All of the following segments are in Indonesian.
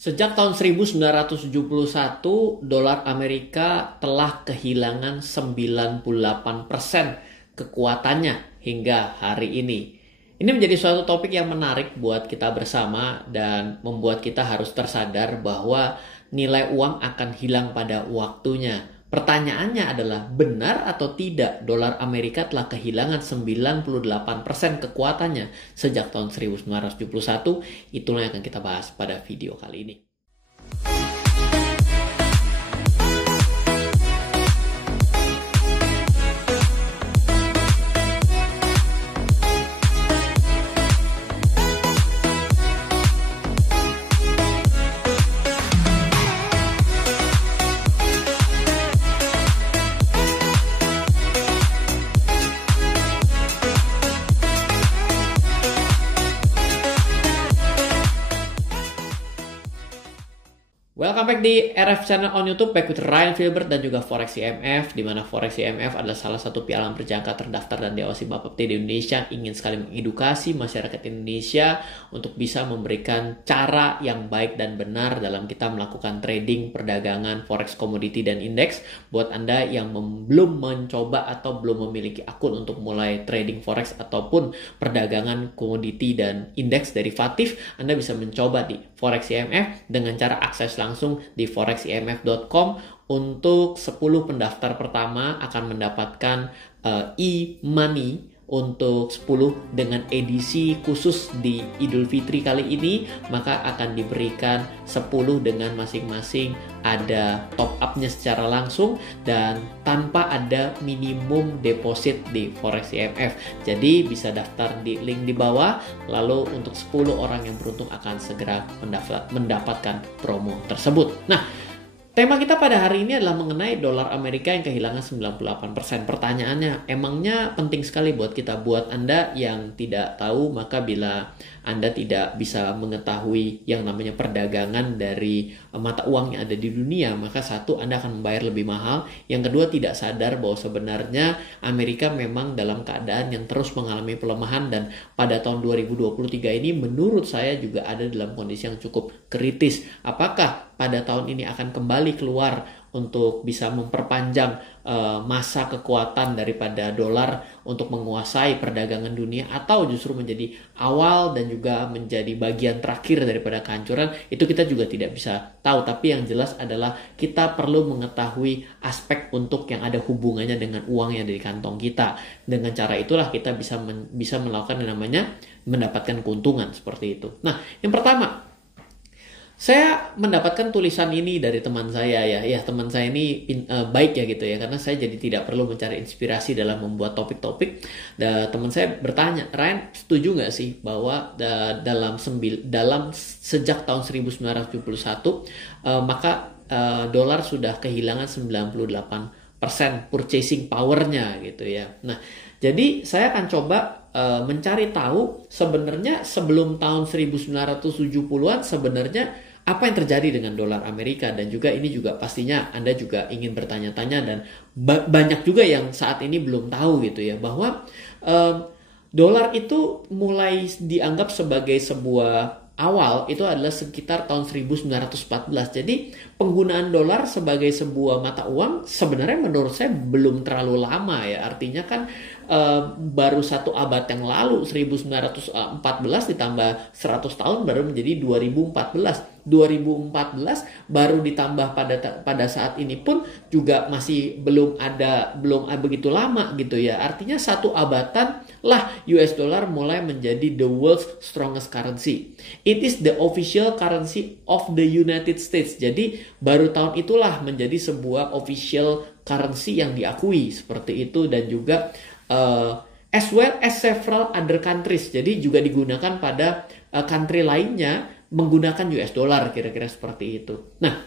Sejak tahun 1971, dolar Amerika telah kehilangan 98% kekuatannya hingga hari ini. Ini menjadi suatu topik yang menarik buat kita bersama dan membuat kita harus tersadar bahwa nilai uang akan hilang pada waktunya. Pertanyaannya adalah, benar atau tidak dolar Amerika telah kehilangan 98% kekuatannya sejak tahun 1971? Itulah yang akan kita bahas pada video kali ini. Welcome back di RF Channel on YouTube, back with Ryan Filbert dan juga Forex IMF, di mana Forex IMF adalah salah satu pialang perjangka terdaftar dan diawasi Bapepti di Indonesia, ingin sekali mengedukasi masyarakat Indonesia untuk bisa memberikan cara yang baik dan benar dalam kita melakukan trading, perdagangan, Forex, komoditi, dan indeks. Buat Anda yang belum mencoba atau belum memiliki akun untuk mulai trading Forex ataupun perdagangan komoditi dan indeks derivatif, Anda bisa mencoba di Forex IMF dengan cara akses langsung di foreximf.com. Untuk 10 pendaftar pertama akan mendapatkan e-money untuk 10 dengan edisi khusus di Idul Fitri kali ini, maka akan diberikan 10 dengan masing-masing ada top up-nya secara langsung dan tanpa ada minimum deposit di Forex IMF. Jadi bisa daftar di link di bawah, lalu untuk 10 orang yang beruntung akan segera mendapatkan promo tersebut. Nah, tema kita pada hari ini adalah mengenai dolar Amerika yang kehilangan 98%. Pertanyaannya, emangnya penting sekali buat kita? Buat Anda yang tidak tahu, maka bila Anda tidak bisa mengetahui yang namanya perdagangan dari mata uang yang ada di dunia, maka satu, Anda akan membayar lebih mahal. Yang kedua, tidak sadar bahwa sebenarnya Amerika memang dalam keadaan yang terus mengalami pelemahan, dan pada tahun 2023 ini menurut saya juga ada dalam kondisi yang cukup kritis. Apakah pada tahun ini akan kembali keluar untuk bisa memperpanjang masa kekuatan daripada dolar untuk menguasai perdagangan dunia, atau justru menjadi awal dan juga menjadi bagian terakhir daripada kehancuran? Itu kita juga tidak bisa tahu, tapi yang jelas adalah kita perlu mengetahui aspek untuk yang ada hubungannya dengan uang yang ada di kantong kita. Dengan cara itulah kita bisa melakukan yang namanya mendapatkan keuntungan seperti itu. Nah, yang pertama, saya mendapatkan tulisan ini dari teman saya ya teman saya ini baik ya gitu ya, karena saya jadi tidak perlu mencari inspirasi dalam membuat topik-topik. Teman saya bertanya, Ryan, setuju nggak sih bahwa dalam sejak tahun 1971 maka dolar sudah kehilangan 98% purchasing power-nya gitu ya. Nah, jadi saya akan coba mencari tahu sebenarnya sebelum tahun 1970-an sebenarnya apa yang terjadi dengan dolar Amerika, dan juga ini juga pastinya Anda juga ingin bertanya-tanya dan banyak juga yang saat ini belum tahu gitu ya, bahwa dolar itu mulai dianggap sebagai sebuah awal itu adalah sekitar tahun 1914. Jadi penggunaan dolar sebagai sebuah mata uang sebenarnya menurut saya belum terlalu lama ya. Artinya kan baru satu abad yang lalu, 1914 ditambah 100 tahun baru menjadi 2014. 2014 baru ditambah pada saat ini pun juga masih belum begitu lama gitu ya. Artinya satu abatan lah US dollar mulai menjadi the world's strongest currency. It is the official currency of the United States. Jadi baru tahun itulah menjadi sebuah official currency yang diakui seperti itu, dan juga as well as several other countries. Jadi juga digunakan pada country lainnya menggunakan US dollar, kira-kira seperti itu. Nah,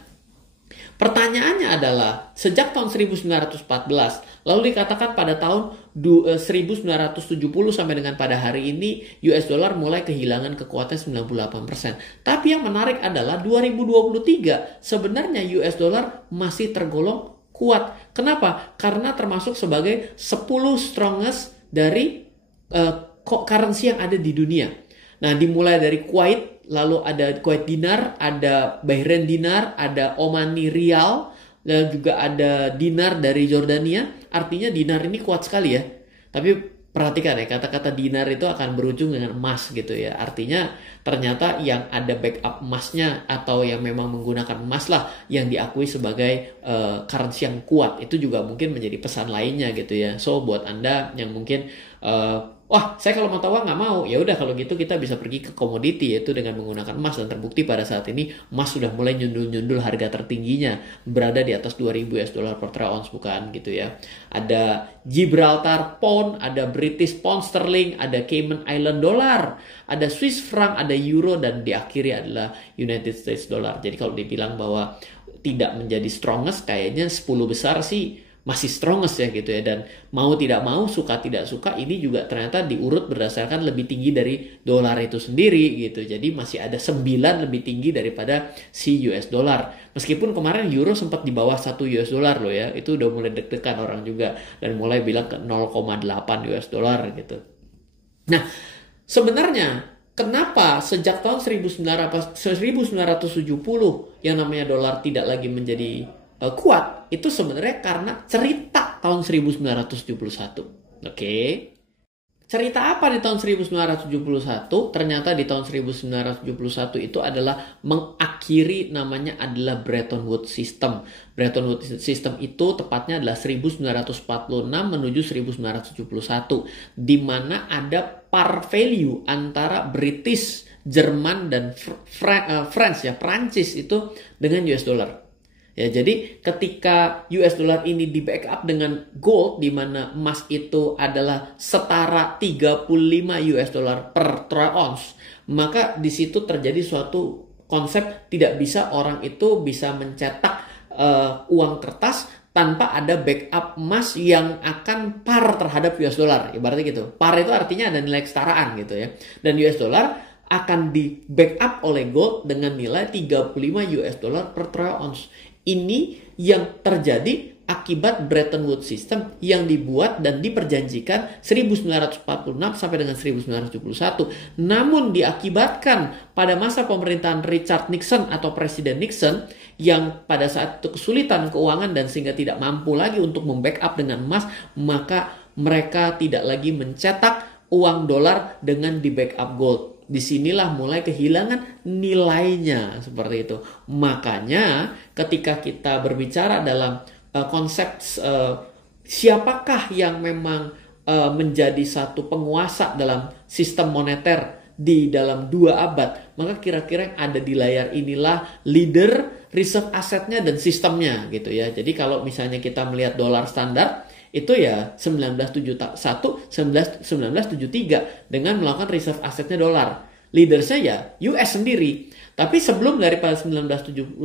pertanyaannya adalah sejak tahun 1914 lalu dikatakan pada tahun 1970 sampai dengan pada hari ini US dollar mulai kehilangan kekuatan 98%. Tapi yang menarik adalah 2023 sebenarnya US dollar masih tergolong kuat. Kenapa? Karena termasuk sebagai 10 strongest dari currency yang ada di dunia. Nah, dimulai dari Kuwait, lalu ada Kuwait dinar, ada Bahrain dinar, ada Omani rial, dan juga ada dinar dari Jordania. Artinya dinar ini kuat sekali ya. Tapi perhatikan ya, kata-kata dinar itu akan berujung dengan emas gitu ya. Artinya ternyata yang ada backup emasnya atau yang memang menggunakan emas lah yang diakui sebagai currency yang kuat. Itu juga mungkin menjadi pesan lainnya gitu ya. So buat Anda yang mungkin wah, saya kalau mau tahu nggak mau, ya udah kalau gitu kita bisa pergi ke komoditi, yaitu dengan menggunakan emas. Dan terbukti pada saat ini emas sudah mulai nyundul-nyundul, harga tertingginya berada di atas 2000 US dollar per troy ounce, bukan gitu ya. Ada Gibraltar pound, ada British pound sterling, ada Cayman Island dollar, ada Swiss franc, ada euro, dan diakhiri adalah United States dollar. Jadi kalau dibilang bahwa tidak menjadi strongest, kayaknya 10 besar sih masih strongest ya gitu ya. Dan mau tidak mau, suka tidak suka, ini juga ternyata diurut berdasarkan lebih tinggi dari dolar itu sendiri gitu. Jadi masih ada 9 lebih tinggi daripada si US dollar. Meskipun kemarin euro sempat di bawah 1 US dollar loh ya. Itu udah mulai deg-degan orang juga dan mulai bilang ke 0,8 US dollar gitu. Nah, sebenarnya kenapa sejak tahun 1970 yang namanya dolar tidak lagi menjadi kuat, itu sebenarnya karena cerita tahun 1971. Oke. Cerita apa di tahun 1971? Ternyata di tahun 1971 itu adalah mengakhiri namanya adalah Bretton Woods System. Bretton Woods System itu tepatnya adalah 1946 menuju 1971, di mana ada par value antara British, Jerman, dan France ya, Prancis itu dengan US dollar. Ya, jadi ketika US dollar ini di backup dengan gold, di mana emas itu adalah setara 35 US dollar per troy ounce, maka di situ terjadi suatu konsep tidak bisa orang itu bisa mencetak uang kertas tanpa ada backup emas yang akan par terhadap US dollar. Ibaratnya gitu. Par itu artinya ada nilai kesetaraan gitu ya. Dan US dollar akan di backup oleh gold dengan nilai 35 US dollar per troy ounce. Ini yang terjadi akibat Bretton Woods System yang dibuat dan diperjanjikan 1946 sampai dengan 1971. Namun diakibatkan pada masa pemerintahan Richard Nixon atau Presiden Nixon yang pada saat itu kesulitan keuangan dan sehingga tidak mampu lagi untuk membackup dengan emas, maka mereka tidak lagi mencetak uang dolar dengan di backup gold. Disinilah mulai kehilangan nilainya seperti itu. Makanya ketika kita berbicara dalam konsep siapakah yang memang menjadi satu penguasa dalam sistem moneter di dalam 2 abad, maka kira-kira yang ada di layar inilah leader, reserve asetnya, dan sistemnya gitu ya. Jadi kalau misalnya kita melihat dolar standar itu ya 1971, 1973 dengan melakukan reserve asetnya dolar. Leadersnya ya US sendiri. Tapi sebelum daripada 1971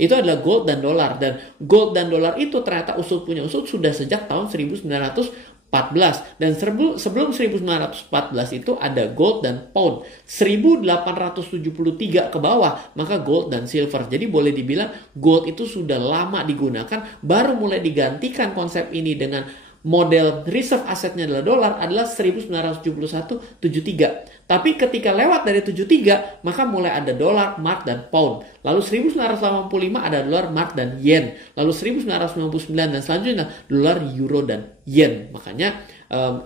itu adalah gold dan dolar. Dan gold dan dolar itu ternyata punya usut sudah sejak tahun 1914. Dan sebelum 1914 itu ada gold dan pound. 1873 ke bawah maka gold dan silver. Jadi boleh dibilang gold itu sudah lama digunakan, baru mulai digantikan konsep ini dengan model reserve asetnya adalah dolar adalah 1971-73. Tapi ketika lewat dari 73, maka mulai ada dolar, mark, dan pound. Lalu 1985 ada dolar, mark, dan yen. Lalu 1999 dan selanjutnya dolar, euro, dan yen. Makanya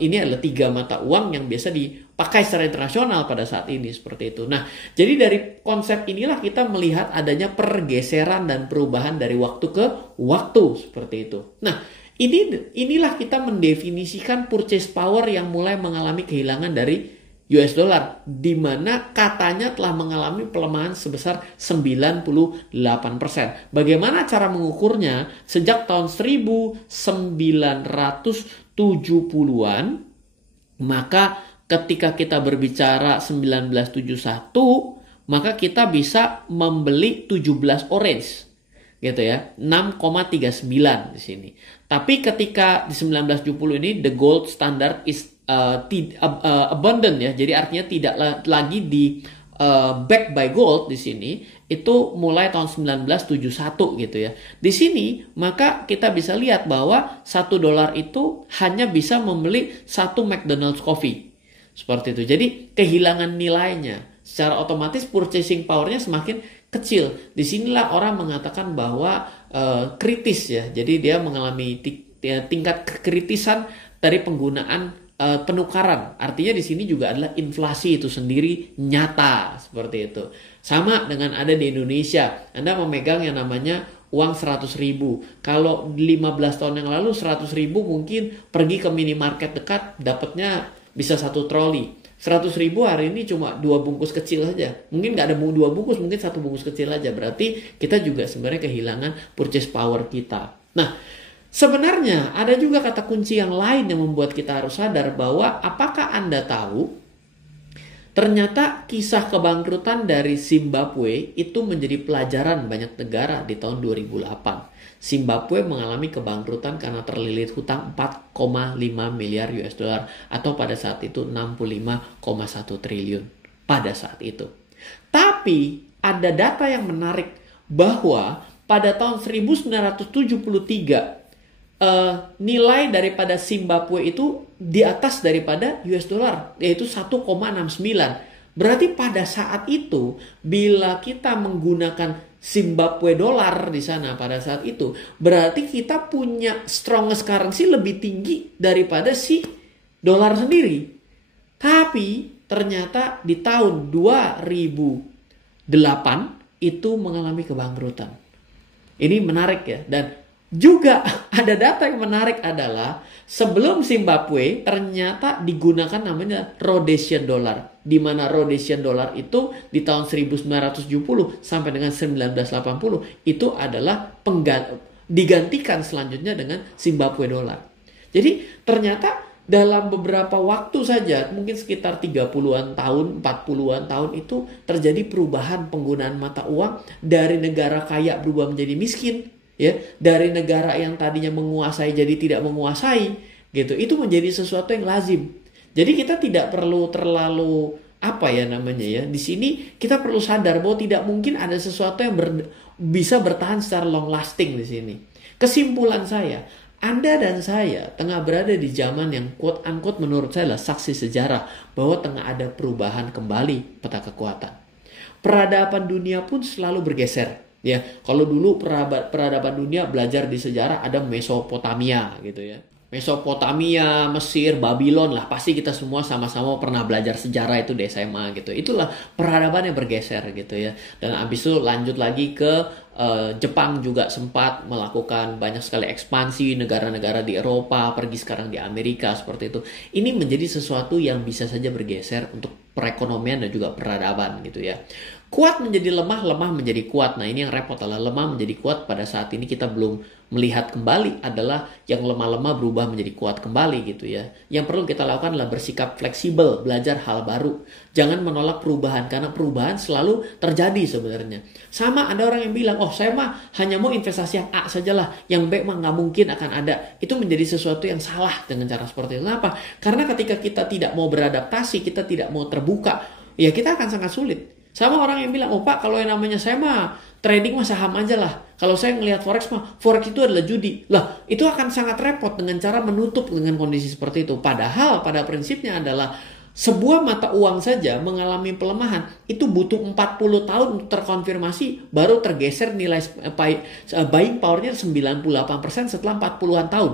ini adalah 3 mata uang yang biasa dipakai secara internasional pada saat ini seperti itu. Nah, jadi dari konsep inilah kita melihat adanya pergeseran dan perubahan dari waktu ke waktu seperti itu. Nah, inilah kita mendefinisikan purchase power yang mulai mengalami kehilangan dari US dollar, di mana katanya telah mengalami pelemahan sebesar 98%. Bagaimana cara mengukurnya? Sejak tahun 1970-an, maka ketika kita berbicara 1971, maka kita bisa membeli 17 orange. Gitu ya, 6,39 di sini. Tapi ketika di 1970 ini the gold standard is abundant ya, jadi artinya tidak lagi di backed by gold di sini, itu mulai tahun 1971 gitu ya. Di sini maka kita bisa lihat bahwa $1 itu hanya bisa membeli 1 McDonald's coffee. Seperti itu. Jadi kehilangan nilainya. Secara otomatis purchasing powernya semakin kecil. Disinilah orang mengatakan bahwa kritis ya. Jadi dia mengalami tingkat kekritisan dari penggunaan penukaran. Artinya di sini juga adalah inflasi itu sendiri nyata seperti itu. Sama dengan ada di Indonesia. Anda memegang yang namanya uang 100.000. Kalau 15 tahun yang lalu 100.000 mungkin pergi ke minimarket dekat dapatnya bisa 1 troli. 100.000 hari ini cuma 2 bungkus kecil saja. Mungkin nggak ada 2 bungkus, mungkin 1 bungkus kecil aja. Berarti kita juga sebenarnya kehilangan purchase power kita. Nah, sebenarnya ada juga kata kunci yang lain yang membuat kita harus sadar bahwa apakah Anda tahu ternyata kisah kebangkrutan dari Zimbabwe itu menjadi pelajaran banyak negara di tahun 2008. Zimbabwe mengalami kebangkrutan karena terlilit hutang 4,5 miliar US dollar atau pada saat itu 65,1 triliun pada saat itu. Tapi ada data yang menarik bahwa pada tahun 1973 nilai daripada Zimbabwe itu di atas daripada US dollar, yaitu 1,69. Berarti pada saat itu bila kita menggunakan Zimbabwe dolar di sana pada saat itu, berarti kita punya strongest currency lebih tinggi daripada si dolar sendiri. Tapi ternyata di tahun 2008 itu mengalami kebangkrutan. Ini menarik ya. Dan juga ada data yang menarik adalah sebelum Zimbabwe ternyata digunakan namanya Rhodesian dollar, di mana Rhodesian dollar itu di tahun 1970 sampai dengan 1980 itu adalah digantikan selanjutnya dengan Zimbabwe dollar. Jadi ternyata dalam beberapa waktu saja, mungkin sekitar 30-an tahun, 40-an tahun itu terjadi perubahan penggunaan mata uang dari negara kaya berubah menjadi miskin. Ya, dari negara yang tadinya menguasai jadi tidak menguasai, gitu. Itu menjadi sesuatu yang lazim. Jadi kita tidak perlu terlalu di sini kita perlu sadar bahwa tidak mungkin ada sesuatu yang bisa bertahan secara long lasting di sini. Kesimpulan saya, Anda dan saya tengah berada di zaman yang quote unquote menurut saya adalah saksi sejarah bahwa tengah ada perubahan kembali peta kekuatan. Peradaban dunia pun selalu bergeser. Ya, kalau dulu peradaban dunia belajar di sejarah ada Mesopotamia gitu ya. Mesopotamia, Mesir, Babylon lah, pasti kita semua sama-sama pernah belajar sejarah itu di SMA gitu. Itulah peradaban yang bergeser gitu ya. Dan abis itu lanjut lagi ke Jepang juga sempat melakukan banyak sekali ekspansi, negara-negara di Eropa, pergi sekarang di Amerika seperti itu. Ini menjadi sesuatu yang bisa saja bergeser untuk perekonomian dan juga peradaban gitu ya. Kuat menjadi lemah, lemah menjadi kuat. Nah ini yang repot adalah lemah menjadi kuat pada saat ini kita belum melihat kembali adalah yang lemah-lemah berubah menjadi kuat kembali gitu ya. Yang perlu kita lakukan adalah bersikap fleksibel, belajar hal baru. Jangan menolak perubahan karena perubahan selalu terjadi sebenarnya. Sama ada orang yang bilang, oh saya mah hanya mau investasi yang A sajalah, yang B mah nggak mungkin akan ada. Itu menjadi sesuatu yang salah dengan cara seperti itu. Kenapa? Karena ketika kita tidak mau beradaptasi, kita tidak mau terbuka, ya kita akan sangat sulit. Sama orang yang bilang, oh Pak kalau yang namanya saya mah trading mah saham aja lah. Kalau saya ngelihat forex mah, forex itu adalah judi. Lah itu akan sangat repot dengan cara menutup dengan kondisi seperti itu. Padahal pada prinsipnya adalah sebuah mata uang saja mengalami pelemahan itu butuh 40 tahun untuk terkonfirmasi baru tergeser nilai buying powernya 98% setelah 40-an tahun.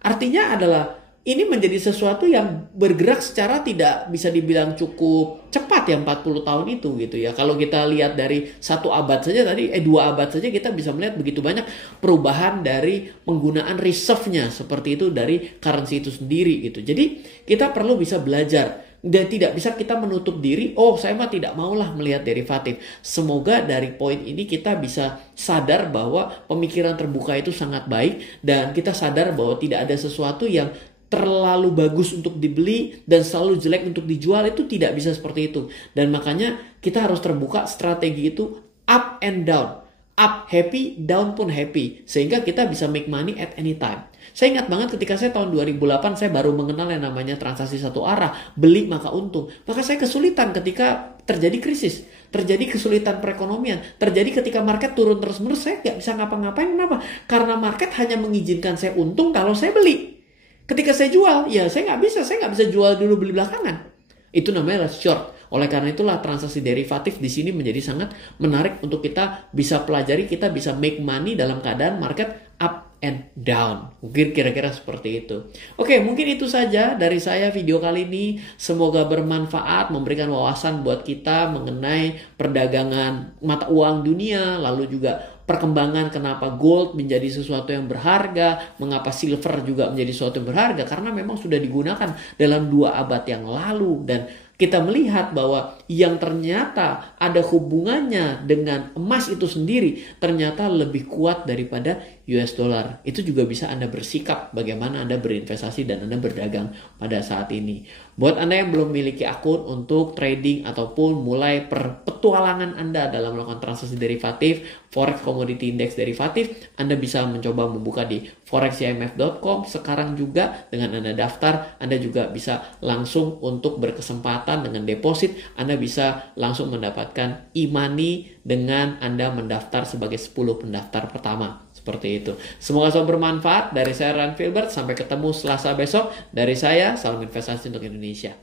Artinya adalah ini menjadi sesuatu yang bergerak secara tidak bisa dibilang cukup cepat ya 40 tahun itu gitu ya. Kalau kita lihat dari 1 abad saja tadi, 2 abad saja kita bisa melihat begitu banyak perubahan dari penggunaan reserve-nya seperti itu dari currency itu sendiri gitu. Jadi kita perlu bisa belajar dan tidak bisa kita menutup diri, oh saya mah tidak maulah melihat derivatif. Semoga dari poin ini kita bisa sadar bahwa pemikiran terbuka itu sangat baik dan kita sadar bahwa tidak ada sesuatu yang terlalu bagus untuk dibeli dan selalu jelek untuk dijual, itu tidak bisa seperti itu. Dan makanya kita harus terbuka, strategi itu up and down. Up happy, down pun happy. Sehingga kita bisa make money at any time. Saya ingat banget ketika saya tahun 2008 saya baru mengenal yang namanya transaksi satu arah, beli maka untung. Maka saya kesulitan ketika terjadi krisis, terjadi kesulitan perekonomian, terjadi ketika market turun terus-menerus, saya nggak bisa ngapa-ngapain. Kenapa? Karena market hanya mengizinkan saya untung kalau saya beli. Ketika saya jual, ya saya nggak bisa jual dulu beli belakangan. Itu namanya short. Oleh karena itulah transaksi derivatif di sini menjadi sangat menarik untuk kita bisa pelajari, kita bisa make money dalam keadaan market up and down. Mungkin kira-kira seperti itu. Oke, mungkin itu saja dari saya video kali ini. Semoga bermanfaat, memberikan wawasan buat kita mengenai perdagangan mata uang dunia, lalu juga perkembangan kenapa gold menjadi sesuatu yang berharga, mengapa silver juga menjadi sesuatu yang berharga, karena memang sudah digunakan dalam 2 abad yang lalu, dan kita melihat bahwa yang ternyata ada hubungannya dengan emas itu sendiri ternyata lebih kuat daripada US dollar. Itu juga bisa Anda bersikap bagaimana Anda berinvestasi dan Anda berdagang pada saat ini. Buat Anda yang belum memiliki akun untuk trading ataupun mulai petualangan Anda dalam melakukan transaksi derivatif, forex commodity index derivatif, Anda bisa mencoba membuka di foreximf.com. Sekarang juga dengan Anda daftar, Anda juga bisa langsung untuk berkesempatan dengan deposit, Anda bisa langsung mendapatkan e-money dengan Anda mendaftar sebagai 10 pendaftar pertama. Seperti itu. Semoga selalu bermanfaat. Dari saya Ryan Filbert, sampai ketemu Selasa besok. Dari saya, salam investasi untuk Indonesia.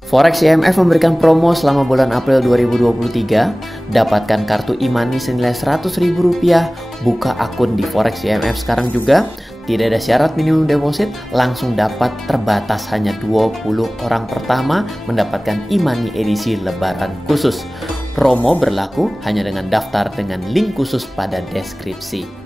Forex IMF memberikan promo selama bulan April 2023. Dapatkan kartu e-money senilai Rp100.000. Buka akun di Forex IMF sekarang juga. Tidak ada syarat minimum deposit, langsung dapat, terbatas hanya 20 orang pertama mendapatkan e-money edisi lebaran khusus. Promo berlaku hanya dengan daftar dengan link khusus pada deskripsi.